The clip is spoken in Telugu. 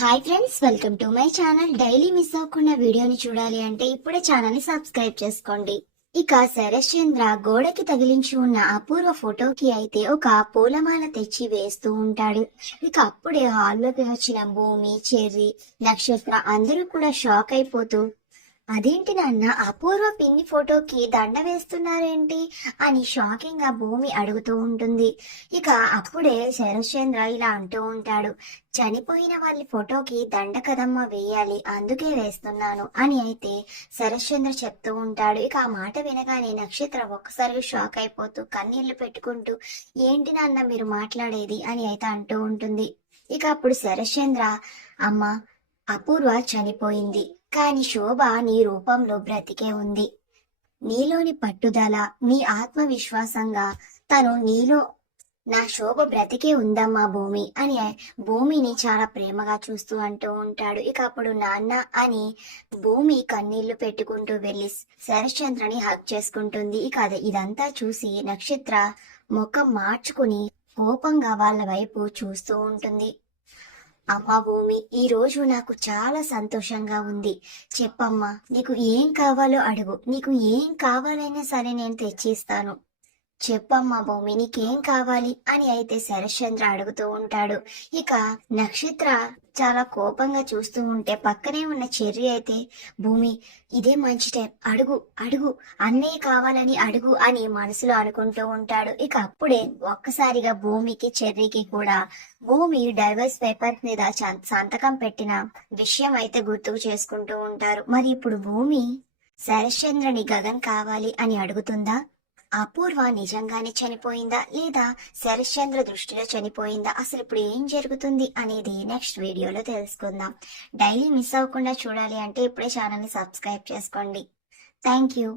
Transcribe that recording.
Hi friends, welcome to my channel. Daily miss అవ్వకుండా వీడియోని చూడాలి అంటే ఇప్పుడే ఛానల్ ని సబ్స్క్రైబ్ చేసుకోండి. ఇక శరత్ చంద్ర గోడకి తగిలించి ఉన్న అపూర్వ ఫోటోకి అయితే ఒక పూలమాల తెచ్చి వేస్తూ ఉంటాడు. ఇక అప్పుడే హాల్లోకి వచ్చిన భూమి, చెర్రి, నక్షత్ర అందరూ కూడా షాక్ అయిపోతూ, అదేంటి నాన్న అపూర్వ పిన్ని ఫోటోకి దండ వేస్తున్నారేంటి అని షాకింగ్ గా భూమి అడుగుతూ ఉంటుంది. ఇక అప్పుడే శరశ్చంద్ర ఇలా అంటూ ఉంటాడు, చనిపోయిన వాళ్ళ ఫోటోకి దండ కదమ్మ వేయాలి, అందుకే వేస్తున్నాను అని అయితే శరశ్చంద్ర చెప్తూ ఉంటాడు. ఇక ఆ మాట వినగానే నక్షత్ర ఒక్కసారి షాక్ అయిపోతూ కన్నీళ్లు పెట్టుకుంటూ, ఏంటి నాన్న మీరు మాట్లాడేది అని అయితే అంటూ ఉంటుంది. ఇక అప్పుడు శరశ్చంద్ర, అమ్మ అపూర్వ చనిపోయింది, కాని శోభ నీ రూపంలో బ్రతికే ఉంది. నీలోని పట్టుదల, నీ ఆత్మవిశ్వాసంగా తను నీలో నా శోభ బ్రతికే ఉందమ్మా భూమి అని భూమిని చాలా ప్రేమగా చూస్తూ అంటూ ఉంటాడు. ఇక అప్పుడు నాన్న అని భూమి కన్నీళ్లు పెట్టుకుంటూ వెళ్లి శరశ్చంద్రని హక్ చేసుకుంటుంది. ఇక ఇదంతా చూసి నక్షత్ర ముఖం మార్చుకుని కోపంగా వాళ్ళ వైపు చూస్తూ ఉంటుంది. అమ్మా భూమి, ఈ రోజు నాకు చాలా సంతోషంగా ఉంది. చెప్పమ్మా, నీకు ఏం కావాలో అడుగు, నీకు ఏం కావాలైనా సరే నేను తెచ్చిస్తాను. చెప్పమ్మా భూమి, నీకేం కావాలి అని అయితే శరశ్చంద్ర అడుగుతూ ఉంటాడు. ఇక నక్షత్ర చాలా కోపంగా చూస్తూ ఉంటే పక్కనే ఉన్న చెర్రి అయితే, భూమి ఇదే మంచి టైం, అడుగు అడుగు, అన్నయ్య కావాలని అడుగు అని మనసులో అనుకుంటూ ఉంటాడు. ఇక అప్పుడే ఒక్కసారిగా భూమికి చెర్రికి కూడా భూమి డైవర్స్ పేపర్ మీద సంతకం పెట్టిన విషయం అయితే గుర్తుకు చేసుకుంటూ ఉంటారు. మరి ఇప్పుడు భూమి శరశ్చంద్రని గగన్ కావాలి అని అడుగుతుందా? అపూర్వ నిజంగానే చనిపోయిందా లేదా శరశ్చంద్ర దృష్టిలో చనిపోయిందా? అసలు ఇప్పుడు ఏం జరుగుతుంది అనేది నెక్స్ట్ వీడియోలో తెలుసుకుందాం. డైలీ మిస్ అవ్వకుండా చూడాలి అంటే ఇప్పుడే ఛానల్ ని సబ్స్క్రైబ్ చేసుకోండి. Thank you.